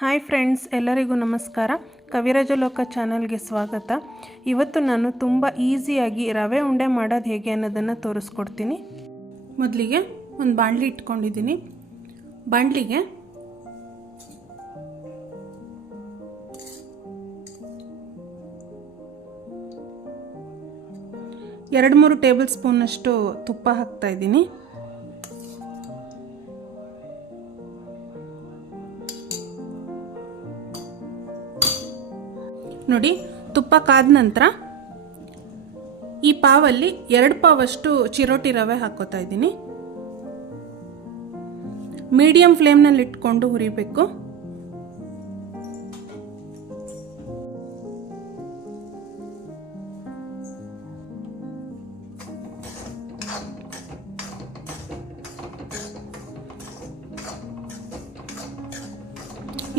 Hi friends, ಎಲ್ಲರಿಗೂ ನಮಸ್ಕಾರ. ಕವಿರಾಜಲೋಕ ಚಾನಲ್ಗೆ ಸ್ವಾಗತ. ಇವತ್ತು ನಾನು ತುಂಬ ಈಸಿಯಾಗಿ ರವೆ ಉಂಡೆ ಮಾಡೋದು ಹೇಗೆ ಅನ್ನೋದನ್ನು ತೋರಿಸ್ಕೊಡ್ತೀನಿ. ಮೊದಲಿಗೆ ಒಂದು ಬಾಣಲಿ ಇಟ್ಕೊಂಡಿದ್ದೀನಿ. ಬಾಣಲಿಗೆ ಎರಡು ಮೂರು ಟೇಬಲ್ ಸ್ಪೂನಷ್ಟು ತುಪ್ಪ ಹಾಕ್ತಾ ಇದ್ದೀನಿ. ನೋಡಿ, ತುಪ್ಪ ಕಾದ ನಂತರ ಈ ಪಾವಲ್ಲಿ 2 ಪಾವಷ್ಟು ಚಿರೋಟಿ ರವೆ ಹಾಕೋತಾ ಇದ್ದೀನಿ. ಮೀಡಿಯಂ ಫ್ಲೇಮ್ನಲ್ಲಿ ಇಟ್ಕೊಂಡು ಹುರಿಬೇಕು.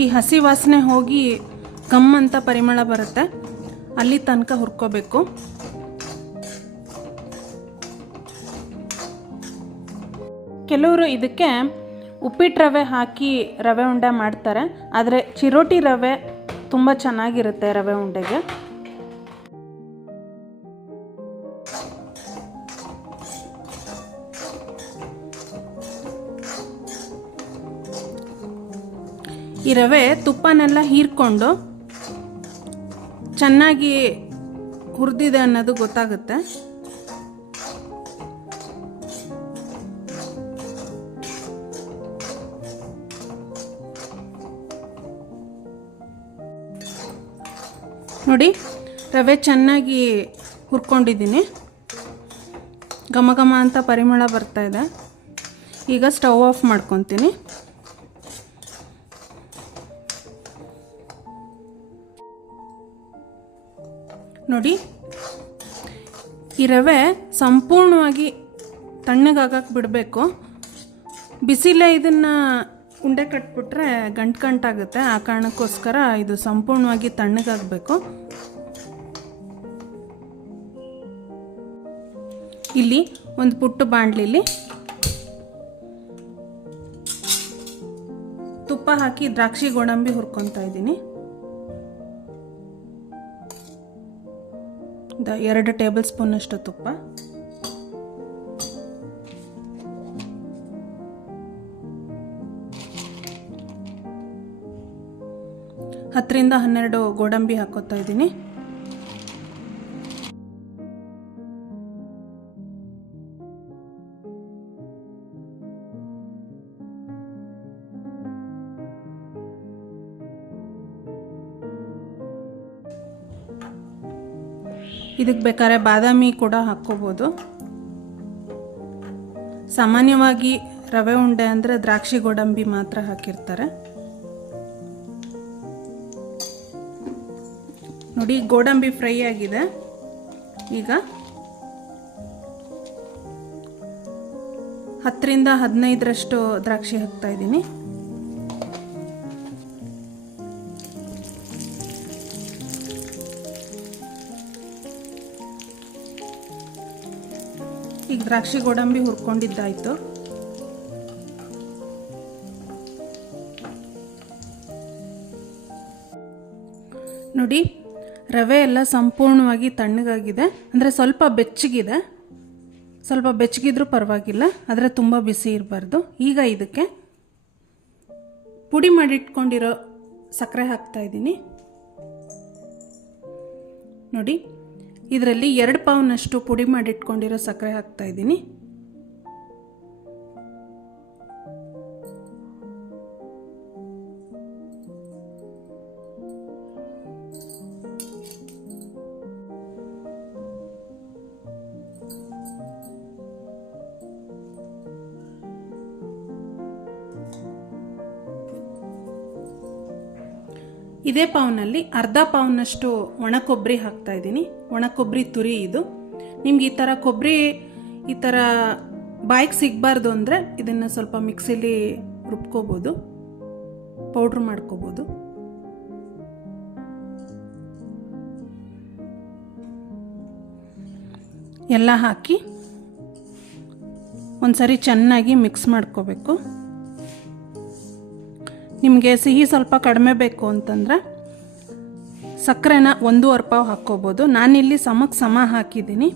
ಈ ಹಸಿ ವಾಸನೆ ಹೋಗಿ ಗಮ್ ಅಂತ ಪರಿಮಳ ಬರುತ್ತೆ, ಅಲ್ಲಿ ತನಕ ಹುರ್ಕೋಬೇಕು. ಕೆಲವರು ಇದಕ್ಕೆ ಉಪ್ಪಿಟ್ಟು ರವೆ ಹಾಕಿ ರವೆ ಉಂಡೆ ಮಾಡ್ತಾರೆ, ಆದರೆ ಚಿರೋಟಿ ರವೆ ತುಂಬ ಚೆನ್ನಾಗಿರುತ್ತೆ ರವೆ ಉಂಡೆಗೆ. ಈ ರವೆ ತುಪ್ಪನೆಲ್ಲ ಹೀರ್ಕೊಂಡು ಚೆನ್ನಾಗಿ ಹುರಿದಿದೆ ಅನ್ನೋದು ಗೊತ್ತಾಗುತ್ತೆ. ನೋಡಿ, ರವೆ ಚೆನ್ನಾಗಿ ಹುರ್ಕೊಂಡಿದ್ದೀನಿ. ಘಮ ಘಮ ಅಂತ ಪರಿಮಳ ಬರ್ತಾ ಇದೆ. ಈಗ ಸ್ಟವ್ ಆಫ್ ಮಾಡ್ಕೊತೀನಿ. ನೋಡಿ, ಈ ರವೆ ಸಂಪೂರ್ಣವಾಗಿ ತಣ್ಣಗಾಗಕ್ಕೆ ಬಿಡಬೇಕು. ಬಿಸಿಲೇ ಇದನ್ನು ಉಂಡೆ ಕಟ್ಬಿಟ್ರೆ ಗಂಟಾಗುತ್ತೆ. ಆ ಕಾರಣಕ್ಕೋಸ್ಕರ ಇದು ಸಂಪೂರ್ಣವಾಗಿ ತಣ್ಣಗಾಗಬೇಕು. ಇಲ್ಲಿ ಒಂದು ಪುಟ್ಟ ಬಾಣಲಿಲಿ ತುಪ್ಪ ಹಾಕಿ ದ್ರಾಕ್ಷಿ ಗೋಡಂಬಿ ಹುರ್ಕೊತಾ ಇದ್ದೀನಿ. 2 ಟೇಬಲ್ ಸ್ಪೂನಷ್ಟು ತುಪ್ಪ, ಹತ್ತರಿಂದ 12 ಗೋಡಂಬಿ ಹಾಕೋತಾ ಇದ್ದೀನಿ. ಇದಕ್ಕೆ ಬೇಕಾದ್ರೆ ಬಾದಾಮಿ ಕೂಡ ಹಾಕ್ಕೋಬೋದು. ಸಾಮಾನ್ಯವಾಗಿ ರವೆ ಉಂಡೆ ಅಂದರೆ ದ್ರಾಕ್ಷಿ ಗೋಡಂಬಿ ಮಾತ್ರ ಹಾಕಿರ್ತಾರೆ. ನೋಡಿ, ಗೋಡಂಬಿ ಫ್ರೈ ಆಗಿದೆ. ಈಗ 10ರಿಂದ 15ರಷ್ಟು ದ್ರಾಕ್ಷಿ ಹಾಕ್ತಾ ಇದ್ದೀನಿ. ಈಗ ದ್ರಾಕ್ಷಿ ಗೋಡಂಬಿ ಹುರ್ಕೊಂಡಿದ್ದಾಯಿತು. ನೋಡಿ, ರವೆ ಎಲ್ಲ ಸಂಪೂರ್ಣವಾಗಿ ತಣ್ಣಗಾಗಿದೆ. ಅಂದರೆ ಸ್ವಲ್ಪ ಬೆಚ್ಚಗಿದೆ. ಸ್ವಲ್ಪ ಬೆಚ್ಚಗಿದ್ರೂ ಪರವಾಗಿಲ್ಲ, ಆದರೆ ತುಂಬ ಬಿಸಿ ಇರಬಾರ್ದು. ಈಗ ಇದಕ್ಕೆ ಪುಡಿ ಮಾಡಿಟ್ಕೊಂಡಿರೋ ಸಕ್ಕರೆ ಹಾಕ್ತಾ ಇದ್ದೀನಿ. ನೋಡಿ, ಇದರಲ್ಲಿ 2 ಪಾವ್ನಷ್ಟು ಪುಡಿ ಮಾಡಿಟ್ಕೊಂಡಿರೋ ಸಕ್ಕರೆ ಹಾಕ್ತಾ ಇದ್ದೀನಿ. ಇದೇ ಪಾವ್ನಲ್ಲಿ ಅರ್ಧ ಪಾವ್ನಷ್ಟು ಒಣ ಕೊಬ್ಬರಿ ಹಾಕ್ತಾ ಇದ್ದೀನಿ. ಒಣ ಕೊಬ್ಬರಿ ತುರಿ ಇದು. ನಿಮ್ಗೆ ಈ ಥರ ಕೊಬ್ಬರಿ ಈ ಥರ ಬಾಯಿಗೆ ಸಿಗಬಾರ್ದು ಅಂದರೆ ಇದನ್ನು ಸ್ವಲ್ಪ ಮಿಕ್ಸಿಲಿ ರುಬ್ಕೋಬೋದು, ಪೌಡ್ರ್ ಮಾಡ್ಕೋಬೋದು. ಎಲ್ಲ ಹಾಕಿ ಒಂದ್ಸರಿ ಚೆನ್ನಾಗಿ ಮಿಕ್ಸ್ ಮಾಡ್ಕೋಬೇಕು. ನಿಮಗೆ ಸಿಹಿ ಸ್ವಲ್ಪ ಕಡಿಮೆ ಬೇಕು ಅಂತಂದರೆ ಸಕ್ಕರೆನ 1.5 ಪಾವು ಹಾಕ್ಕೋಬೋದು. ನಾನಿಲ್ಲಿ ಸಮಕ್ಕೆ ಸಮ ಹಾಕಿದ್ದೀನಿ.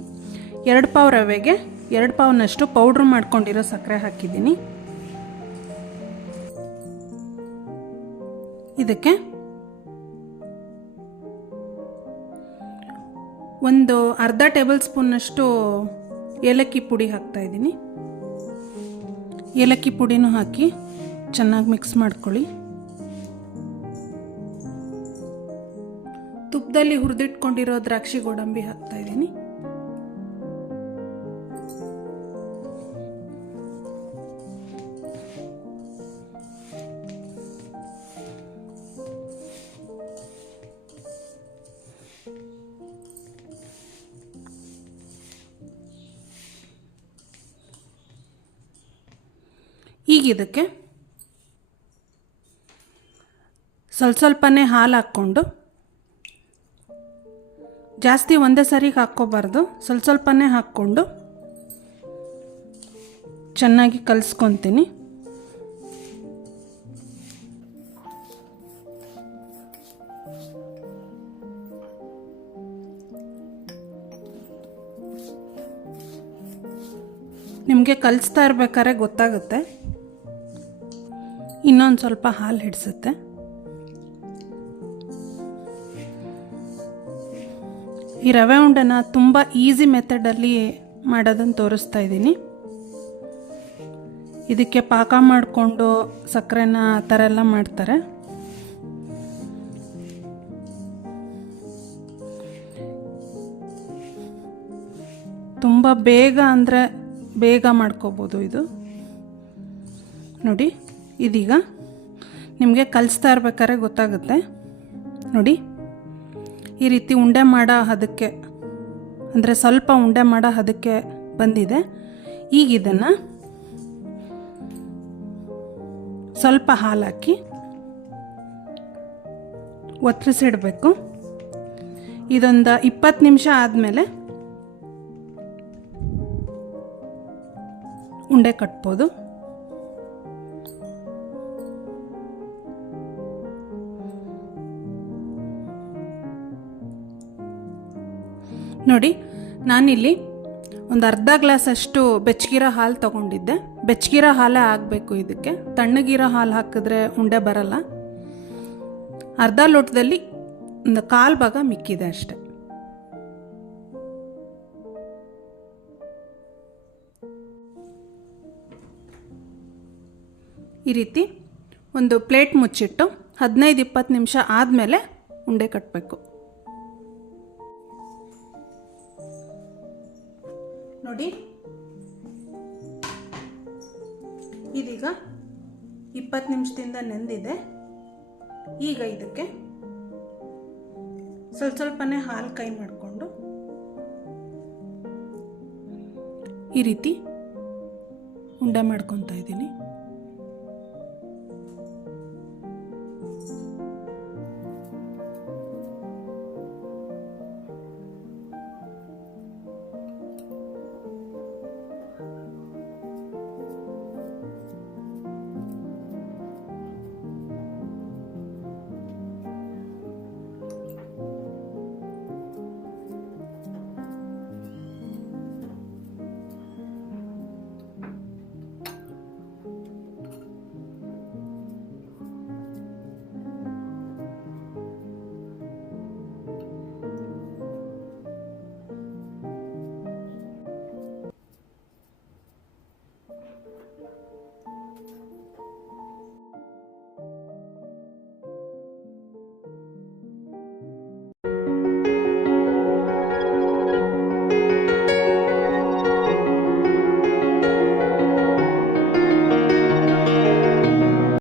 2 ಪಾವು ರವೆಗೆ 2 ಪಾವ್ನಷ್ಟು ಪೌಡ್ರ್ ಮಾಡ್ಕೊಂಡಿರೋ ಸಕ್ಕರೆ ಹಾಕಿದ್ದೀನಿ. ಇದಕ್ಕೆ ಒಂದು ಅರ್ಧ ಟೇಬಲ್ ಸ್ಪೂನ್ನಷ್ಟು ಏಲಕ್ಕಿ ಪುಡಿ ಹಾಕ್ತಾಯಿದ್ದೀನಿ. ಏಲಕ್ಕಿ ಪುಡಿನೂ ಹಾಕಿ ಚೆನ್ನಾಗಿ ಮಿಕ್ಸ್ ಮಾಡ್ಕೊಳ್ಳಿ. ತುಪ್ಪದಲ್ಲಿ ಹುರಿದಿಟ್ಕೊಂಡಿರೋ ದ್ರಾಕ್ಷಿ ಗೋಡಂಬಿ ಹಾಕ್ತಾಯಿದ್ದೀನಿ. ಈಗ ಇದಕ್ಕೆ ಸ್ವಲ್ಪನೇ ಹಾಲು ಹಾಕ್ಕೊಂಡು, ಜಾಸ್ತಿ ಒಂದೇ ಸರಿಗೆ ಹಾಕ್ಕೋಬಾರ್ದು, ಸ್ವಲ್ಪನೇ ಹಾಕ್ಕೊಂಡು ಚೆನ್ನಾಗಿ ಕಲಿಸ್ಕೊತೀನಿ. ನಿಮಗೆ ಕಲಿಸ್ತಾ ಇರ್ಬೇಕಾದ್ರೆ ಗೊತ್ತಾಗುತ್ತೆ, ಇನ್ನೊಂದು ಸ್ವಲ್ಪ ಹಾಲು ಹಿಡಿಸುತ್ತೆ. ಈ ರವೆ ಉಂಡೆನ ತುಂಬ ಈಸಿ ಮೆಥಡಲ್ಲಿ ಮಾಡೋದನ್ನು ತೋರಿಸ್ತಾ ಇದ್ದೀನಿ. ಇದಕ್ಕೆ ಪಾಕ ಮಾಡಿಕೊಂಡು ಸಕ್ಕರೆನ ಆ ಥರ ಎಲ್ಲ ಮಾಡ್ತಾರೆ. ತುಂಬ ಬೇಗ ಅಂದರೆ ಬೇಗ ಮಾಡ್ಕೋಬೋದು ಇದು. ನೋಡಿ, ಇದೀಗ ನಿಮಗೆ ಕಲಿಸ್ತಾ ಇರ್ಬೇಕಾದ್ರೆ ಗೊತ್ತಾಗುತ್ತೆ. ನೋಡಿ, ಈ ರೀತಿ ಉಂಡೆ ಮಾಡೋ ಹದಕ್ಕೆ, ಅಂದರೆ ಸ್ವಲ್ಪ ಉಂಡೆ ಮಾಡೋ ಹದಕ್ಕೆ ಬಂದಿದೆ. ಈಗ ಇದನ್ನು ಸ್ವಲ್ಪ ಹಾಲು ಹಾಕಿ ಒತ್ತರಿಸಿಡಬೇಕು. ಇದೊಂದು 20 ನಿಮಿಷ ಆದಮೇಲೆ ಉಂಡೆ ಕಟ್ಬೋದು. ನೋಡಿ, ನಾನಿಲ್ಲಿ ಒಂದು ಅರ್ಧ ಗ್ಲಾಸಷ್ಟು ಬೆಚ್ಚಗಿರೋ ಹಾಲು ತೊಗೊಂಡಿದ್ದೆ. ಬೆಚ್ಚಗಿರೋ ಹಾಲೇ ಆಗಬೇಕು ಇದಕ್ಕೆ, ತಣ್ಣಗಿರೋ ಹಾಲು ಹಾಕಿದ್ರೆ ಉಂಡೆ ಬರಲ್ಲ. ಅರ್ಧ ಲೋಟದಲ್ಲಿ ಒಂದು 1/4 ಭಾಗ ಮಿಕ್ಕಿದೆ ಅಷ್ಟೆ. ಈ ರೀತಿ ಒಂದು ಪ್ಲೇಟ್ ಮುಚ್ಚಿಟ್ಟು 15-20 ನಿಮಿಷ ಆದಮೇಲೆ ಉಂಡೆ ಕಟ್ಟಬೇಕು. ನೋಡಿ, ಇದೀಗ 20 ನಿಮಿಷದಿಂದ ನೆಂದಿದೆ. ಈಗ ಇದಕ್ಕೆ ಸ್ವಲ್ಪನೇ ಹಾಲು ಕೈ ಮಾಡಿಕೊಂಡು ಈ ರೀತಿ ಉಂಡೆ ಮಾಡ್ಕೊತಾ ಇದ್ದೀನಿ.